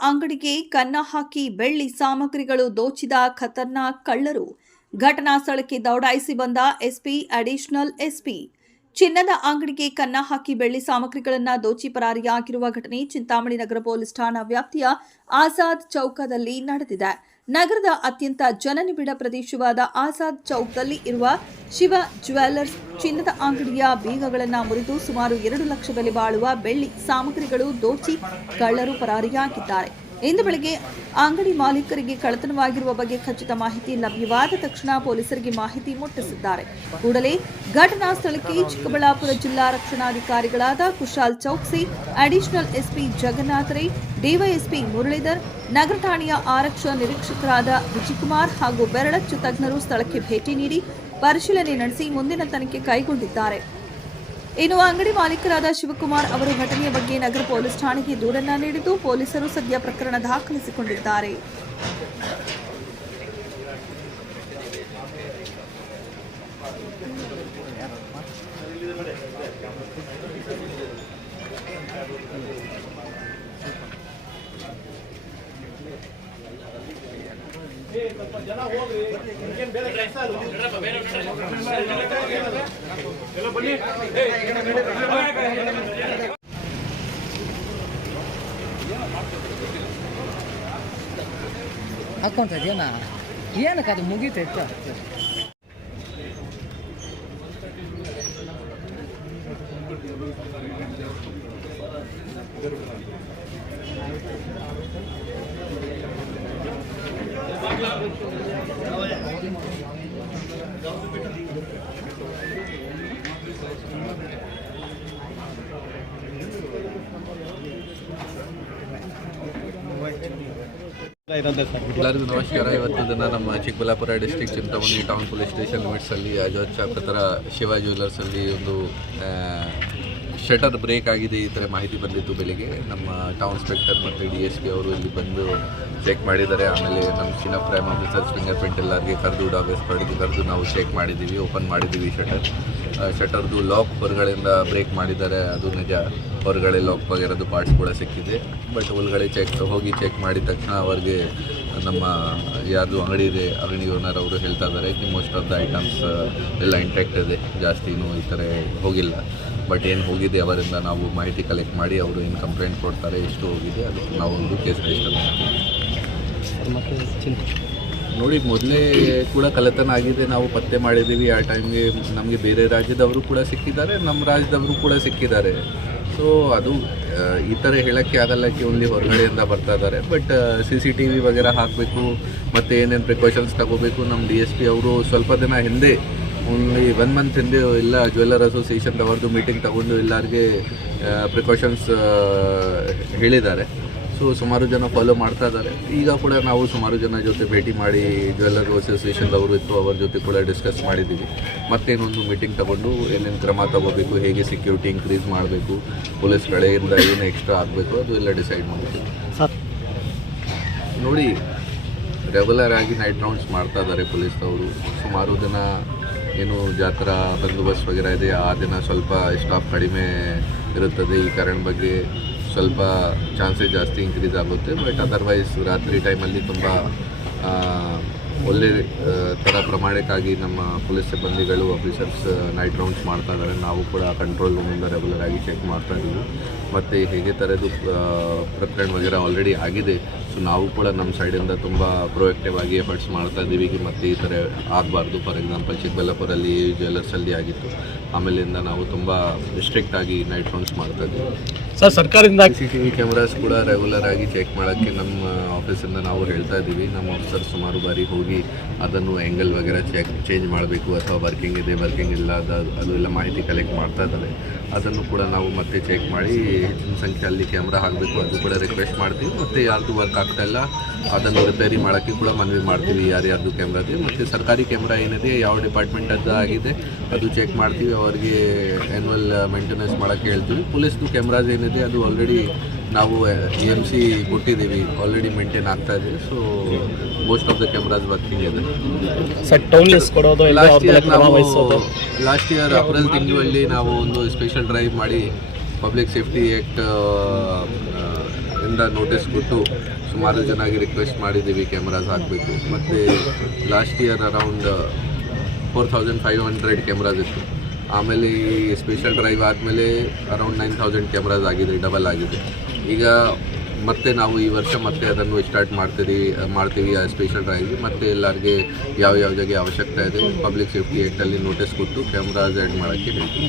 ಅಂಗಡಿಗೆ ಕನ್ನ ಹಾಕಿ ಬೆಳ್ಳಿ ಸಾಮಗ್ರಿಗಳು ದೋಚಿದ ಖತರ್ನಾಕ್ ಕಳ್ಳರು. ಘಟನಾ ಸ್ಥಳಕ್ಕೆ ದೌಡಾಯಿಸಿ ಬಂದ ಎಸ್ಪಿ, ಅಡಿಷನಲ್ ಎಸ್ಪಿ ಚಿನ್ನದ ಅಂಗಡಿಗೆ ಕನ್ನ ಹಾಕಿ ಬೆಳ್ಳಿ ಸಾಮಗ್ರಿಗಳನ್ನು ದೋಚಿ ಪರಾರಿಯಾಗಿರುವ ಘಟನೆ ಚಿಂತಾಮಣಿ ನಗರ ಪೊಲೀಸ್ ಠಾಣಾ ವ್ಯಾಪ್ತಿಯ ಆಜಾದ್ ಚೌಕದಲ್ಲಿ ನಡೆದಿದೆ. ನಗರದ ಅತ್ಯಂತ ಜನನಿಬಿಡ ಪ್ರದೇಶವಾದ ಆಜಾದ್ ಚೌಕ್ದಲ್ಲಿ ಇರುವ ಶಿವ ಜ್ಯುವೆಲ್ಲರ್ಸ್ ಚಿನ್ನದ ಅಂಗಡಿಯ ಬೀಗಗಳನ್ನು ಮುರಿದು ಸುಮಾರು ಎರಡು ಲಕ್ಷ ಬೆಲೆ ಬಾಳುವ ಬೆಳ್ಳಿ ಸಾಮಗ್ರಿಗಳು ದೋಚಿ ಕಳ್ಳರು ಪರಾರಿಯಾಗಿದ್ದಾರೆ. ಇಂದು ಬೆಳಗ್ಗೆ ಅಂಗಡಿ ಮಾಲೀಕರಿಗೆ ಕಳತನವಾಗಿರುವ ಬಗ್ಗೆ ಖಚಿತ ಮಾಹಿತಿ ಲಭ್ಯವಾದ ತಕ್ಷಣ ಪೊಲೀಸರಿಗೆ ಮಾಹಿತಿ ಮುಟ್ಟಿಸಿದ್ದಾರೆ. ಕೂಡಲೇ ಘಟನಾ ಸ್ಥಳಕ್ಕೆ ಚಿಕ್ಕಬಳ್ಳಾಪುರ ಜಿಲ್ಲಾ ರಕ್ಷಣಾಧಿಕಾರಿಗಳಾದ Kushal Chowksi, additional SP Jagannath Rai DySP Muralidhar, ನಗರ ಠಾಣೆಯ ಆರಕ್ಷ ನಿರೀಕ್ಷಕರಾದ ವಿಜಯಕುಮಾರ್ ಹಾಗೂ ಬೆರಳಚ್ಚು ತಜ್ಞರು ಸ್ಥಳಕ್ಕೆ ಭೇಟಿ ನೀಡಿ ಪರಿಶೀಲನೆ ನಡೆಸಿ ಮುಂದಿನ ತನಿಖೆ ಕೈಗೊಂಡಿದ್ದಾರೆ. ಇನ್ನು ಅಂಗಡಿ ಮಾಲೀಕರಾದ ಶಿವಕುಮಾರ್ ಅವರು ಘಟನೆಯ ಬಗ್ಗೆ ನಗರ ಪೊಲೀಸ್ ಠಾಣೆಗೆ ದೂರನ್ನ ನೀಡಿದ್ದು ಪೊಲೀಸರು ಸದ್ಯ ಪ್ರಕರಣ ದಾಖಲಿಸಿಕೊಂಡಿದ್ದಾರೆ. ಹಾಕ್ಕೊಂತ ಇದೆಯೇನ ಏನಕ್ಕೆ ಅದು ಮುಗೀತೈತೆ ಎಲ್ಲರಿಗೂ ನಮಸ್ಕಾರ. ಇವತ್ತು ದಿನ ನಮ್ಮ Chikkaballapura district Chintamani town police station ಲಿಮಿಟ್ಸಲ್ಲಿ ಅಜೋದ್ ಚಾಪ್ ಹತ್ರ ಶಿವ ಜ್ಯುವೆಲ್ಲರ್ಸಲ್ಲಿ ಒಂದು ಶಟರ್ ಬ್ರೇಕ್ ಆಗಿದೆ ಈ ಥರ ಮಾಹಿತಿ ಬಂದಿತ್ತು ಬೆಳಿಗ್ಗೆ. ನಮ್ಮ ಟೌನ್ ಇನ್ಸ್ಪೆಕ್ಟರ್ ಮತ್ತು ಡಿ ಎಸ್ ಅವರು ಇಲ್ಲಿ ಬಂದು ಚೆಕ್ ಮಾಡಿದ್ದಾರೆ. ಆಮೇಲೆ ನಮ್ಮ ಚಿನ್ನ ಪ್ರೈಮ್ ಆಫೀಸರ್ಸ್ ಫಿಂಗರ್ ಪ್ರಿಂಟ್ ಎಲ್ಲರಿಗೆ ಕರೆದು ಡಾಬೇಸ್ ಪಡೆದು ಕರೆದು ನಾವು ಚೆಕ್ ಮಾಡಿದ್ದೀವಿ ಓಪನ್ ಮಾಡಿದ್ದೀವಿ ಶಟರ್ ಶಟರ್ದು ಲಾಕ್ ಹೊರಗಡೆಯಿಂದ ಬ್ರೇಕ್ ಮಾಡಿದ್ದಾರೆ. ಅದು ನಿಜ. ಹೊರಗಡೆ ಲಾಕ್ ಆಗಿರೋದು ಪಾರ್ಟ್ಸ್ ಕೂಡ ಸಿಕ್ಕಿದೆ. ಬಟ್ ಒಳಗಡೆ ಚೆಕ್ ಹೋಗಿ ಚೆಕ್ ಮಾಡಿದ ತಕ್ಷಣ ಅವ್ರಿಗೆ ನಮ್ಮ ಯಾರ್ದು ಅಂಗಡಿ ಇದೆ, ಅಂಗಡಿ ಓನರ್ ಅವರು ಹೇಳ್ತಾ ಇದ್ದಾರೆ. ಕಿ ಮೋಸ್ಟ್ ಆಫ್ ದ ಐಟಮ್ಸ್ ಎಲ್ಲ ಇಂಟ್ಯಾಕ್ಟ್ ಇದೆ. ಜಾಸ್ತಿನೂ ಈ ಥರ ಹೋಗಿಲ್ಲ. ಬಟ್ ಏನು ಹೋಗಿದೆ ಅವರಿಂದ ನಾವು ಮಾಹಿತಿ ಕಲೆಕ್ಟ್ ಮಾಡಿ ಅವರು ಏನು ಕಂಪ್ಲೇಂಟ್ ಕೊಡ್ತಾರೆ. ಎಷ್ಟು ಹೋಗಿದೆ, ಅದಕ್ಕೆ ನಾವು ಒಂದು ಕೇಸ್ ರಿಜಿಸ್ಟರ್ ಮಾಡ್ತೀವಿ. ಮತ್ತೆ ಚಿಂತೆ ನೋಡಿ, ಮೊದಲೇ ಕೂಡ ಕಳ್ಳತನ ಆಗಿದೆ. ನಾವು ಪತ್ತೆ ಮಾಡಿದ್ದೀವಿ. ಆ ಟೈಮ್ಗೆ ನಮಗೆ ಬೇರೆ ರಾಜ್ಯದವರು ಕೂಡ ಸಿಕ್ಕಿದ್ದಾರೆ, ನಮ್ಮ ರಾಜ್ಯದವರು ಕೂಡ ಸಿಕ್ಕಿದ್ದಾರೆ. ಸೊ ಅದು ಈ ಥರ ಹೇಳೋಕ್ಕೆ ಆಗಲ್ಲ ಕಿ ಓನ್ಲಿ ಹೊರಗಡೆಯಿಂದ ಬರ್ತಾ ಇದ್ದಾರೆ. But C C T V ವಗೇರ ಹಾಕಬೇಕು, ಮತ್ತು ಏನೇನು ಪ್ರಿಕಾಷನ್ಸ್ ತಗೋಬೇಕು, ನಮ್ಮ ಡಿ ಎಸ್ ಪಿ ಅವರು ಸ್ವಲ್ಪ ದಿನ ಹಿಂದೆ ಓನ್ಲಿ ಒನ್ ಮಂತ್ ಹಿಂದೆ ಎಲ್ಲ ಜ್ಯುವೆಲ್ಲರ್ ಅಸೋಸಿಯೇಷನ್ದವ್ರದ್ದು ಮೀಟಿಂಗ್ ತಗೊಂಡು ಎಲ್ಲರಿಗೆ ಪ್ರಿಕಾಷನ್ಸ್ ಹೇಳಿದ್ದಾರೆ. ಸೊ ಸುಮಾರು ಜನ ಫಾಲೋ ಮಾಡ್ತಾ ಇದ್ದಾರೆ. ಈಗ ಕೂಡ ನಾವು ಸುಮಾರು ಜನ ಜೊತೆ ಭೇಟಿ ಮಾಡಿ ಜ್ಯುವೆಲ್ಲರ್ ಅಸೋಸಿಯೇಷನ್ದವರು ಇತ್ತು ಅವರ ಜೊತೆ ಕೂಡ ಡಿಸ್ಕಸ್ ಮಾಡಿದ್ದೀವಿ. ಮತ್ತೇನೊಂದು ಮೀಟಿಂಗ್ ತಗೊಂಡು ಏನೇನು ಕ್ರಮ ತಗೋಬೇಕು ಹೇಗೆ ಸೆಕ್ಯೂರಿಟಿ ಇನ್ಕ್ರೀಸ್ ಮಾಡಬೇಕು ಪೊಲೀಸ್ ಕಡೆಯಿಂದ ಏನು ಎಕ್ಸ್ಟ್ರಾ ಆಗಬೇಕು ಅದು ಎಲ್ಲ ಡಿಸೈಡ್ ಮಾಡ್ತೀವಿ ಸರ್. ನೋಡಿ ರೆಗ್ಯುಲರ್ ಆಗಿ ನೈಟ್ ರೌಂಡ್ಸ್ ಮಾಡ್ತಾ ಇದ್ದಾರೆ ಪೊಲೀಸ್ನವರು ಸುಮಾರು ದಿನ ಏನು ಜಾತ್ರಾ ಬಂದೋಬಸ್ತ್ ವಗೇರ ಇದೆ ಆ ದಿನ ಸ್ವಲ್ಪ ಸ್ಟಾಫ್ ಕಡಿಮೆ ಇರುತ್ತದೆ. ಈ ಕಾರಣ ಬಗ್ಗೆ ಸ್ವಲ್ಪ ಚಾನ್ಸಸ್ ಜಾಸ್ತಿ ಇನ್ಕ್ರೀಸ್ ಆಗುತ್ತೆ ಬಟ್ ಅದರ್ವೈಸ್ ರಾತ್ರಿ ಟೈಮಲ್ಲಿ ತುಂಬ ಒಳ್ಳೆ ಥರ ಪ್ರಮಾಣಕ್ಕಾಗಿ ನಮ್ಮ ಪೊಲೀಸ್ ಸಿಬ್ಬಂದಿಗಳು ಆಫೀಸರ್ಸ್ ನೈಟ್ ರೌಂಡ್ಸ್ ಮಾಡ್ತಾ ಇದ್ದಾರೆ ನಾವು ಕೂಡ ಕಂಟ್ರೋಲ್ ರೂಮಿಂದ ರೆಗ್ಯುಲರ್ ಆಗಿ ಚೆಕ್ ಮಾಡ್ತಾ ಇದ್ದೀವಿ. ಮತ್ತು ಹೇಗೆ ಥರದ್ದು ಪ್ರಕರಣ ವಗೇರ ಆಲ್ರೆಡಿ ಆಗಿದೆ. ಸೊ ನಾವು ಕೂಡ ನಮ್ಮ ಸೈಡಿಂದ ತುಂಬ ಪ್ರೊಯೆಕ್ಟಿವ್ ಆಗಿ ಎಫರ್ಟ್ಸ್ ಮಾಡ್ತಾ ಇದ್ದೀವಿ. ಮತ್ತು ಈ ಥರ ಆಗಬಾರ್ದು. ಫಾರ್ ಎಕ್ಸಾಂಪಲ್ ಚಿಕ್ಕಬಳ್ಳಾಪುರಲ್ಲಿ ಜ್ಯುವೆಲ್ಲರ್ಸಲ್ಲಿ ಆಗಿತ್ತು. ಆಮೇಲಿಂದ ನಾವು ತುಂಬ ಸ್ಟ್ರಿಕ್ಟ್ ಆಗಿ ನೈಟ್ ರೌಂಡ್ಸ್ ಮಾಡ್ತಾ ಇದ್ದೀವಿ. ಸರ್ ಸರ್ಕಾರದಿಂದ C C T V cameras ಕೂಡ ರೆಗ್ಯುಲರ್ ಆಗಿ ಚೆಕ್ ಮಾಡೋಕ್ಕೆ ನಮ್ಮ ಆಫೀಸಿಂದ ನಾವು ಹೇಳ್ತಾ ಇದ್ದೀವಿ. ನಮ್ಮ ಆಫೀಸರ್ ಸುಮಾರು ಬಾರಿ ಹೋಗಿ ಅದನ್ನು ಆ್ಯಂಗಲ್ ವಗೇರ ಚೆಕ್ ಚೇಂಜ್ ಮಾಡಬೇಕು ಅಥವಾ ವರ್ಕಿಂಗ್ ಇದೆ ವರ್ಕಿಂಗ್ ಇಲ್ಲ, ಅದು ಅದು ಎಲ್ಲ ಮಾಹಿತಿ ಕಲೆಕ್ಟ್ ಮಾಡ್ತಾ ಇದ್ದಾರೆ. ಅದನ್ನು ಕೂಡ ನಾವು ಮತ್ತೆ ಚೆಕ್ ಮಾಡಿ ಹೆಚ್ಚಿನ ಸಂಖ್ಯೆಯಲ್ಲಿ ಕ್ಯಾಮ್ರಾ ಹಾಕಬೇಕು, ಅದು ಕೂಡ ರಿಕ್ವೆಸ್ಟ್ ಮಾಡ್ತೀವಿ. ಮತ್ತು ಯಾರ್ದು ವರ್ಕ್ ಆಗ್ತಾ ಇಲ್ಲ, ಅದನ್ನು ರಿಪೇರಿ ಮಾಡೋಕ್ಕೆ ಕೂಡ ಮನವಿ ಮಾಡ್ತೀವಿ. ಯಾರ್ಯಾರ್ದು ಇದೆ, ಮತ್ತು ಸರ್ಕಾರಿ ಕ್ಯಾಮ್ರಾ ಏನಿದೆ, ಯಾವ ಡಿಪಾರ್ಟ್ಮೆಂಟ್ ಅದು ಆಗಿದೆ, ಅದು ಚೆಕ್ ಮಾಡ್ತೀವಿ. ಅವರಿಗೆ ಆ್ಯನ್ಯುವಲ್ ಮೇಂಟೆನೆನ್ಸ್ ಮಾಡೋಕ್ಕೆ ಹೇಳ್ತೀವಿ. ಪೊಲೀಸ್ದು ಕ್ಯಾಮ್ರಾಸ್ ಏನಿದೆ, ಅದು ಆಲ್ರೆಡಿ ನಾವು ಎ ಎಂ ಸಿ ಕೊಟ್ಟಿದ್ದೀವಿ ಆಲ್ರೆಡಿ ಮೇಂಟೈನ್ ಆಗ್ತಾ ಇದೆ so most of the cameras working ಇದೆ. ಸರ್ ಲಿಸ್ಟ್ ಕೊಡೋದು ಇಯರ್ ನಾವು ಲಾಸ್ಟ್ ಇಯರ್ ಏಪ್ರಿಲ್ ತಿಂಗಳಲ್ಲಿ ನಾವು ಒಂದು ಸ್ಪೆಷಲ್ ಡ್ರೈವ್ ಮಾಡಿ ಪಬ್ಲಿಕ್ ಸೇಫ್ಟಿ ಆ್ಯಕ್ಟ್ ಇಂದ ನೋಟಿಸ್ ಕೊಟ್ಟು ಸುಮಾರು ಜನಾಗಿ ರಿಕ್ವೆಸ್ಟ್ ಮಾಡಿದ್ದೀವಿ ಕ್ಯಾಮ್ರಾಸ್ ಹಾಕಬೇಕು. ಮತ್ತು last year around four thousand five hundred cameras ಇತ್ತು. ಆಮೇಲೆ ಈ ಸ್ಪೆಷಲ್ ಡ್ರೈವ್ ಆದಮೇಲೆ ಅರೌಂಡ್ ನೈನ್ ಥೌಸಂಡ್ ಕ್ಯಾಮ್ರಾಸ್ ಆಗಿದೆ ಡಬಲ್ ಆಗಿದೆ. ಈಗ ಮತ್ತೆ ನಾವು ಈ ವರ್ಷ ಮತ್ತೆ ಅದನ್ನು ಸ್ಟಾರ್ಟ್ ಮಾಡ್ತೀವಿ ಮಾಡ್ತೀವಿ, ಆ ಸ್ಪೆಷಲ್ ಡ್ರೈವ್ ಮತ್ತೆ ಎಲ್ಲರಿಗೆ ಯಾವ ಯಾವ ಜಾಗ ಅವಶ್ಯಕತೆ ಇದೆ ಪಬ್ಲಿಕ್ ಸೇಫ್ಟಿ ಆ್ಯಕ್ಟಲ್ಲಿ ನೋಟಿಸ್ ಕೊಟ್ಟು ಕ್ಯಾಮ್ರಾಸ್ ಆ್ಯಡ್ ಮಾಡೋಕ್ಕೆ ಹೇಳ್ತೀವಿ.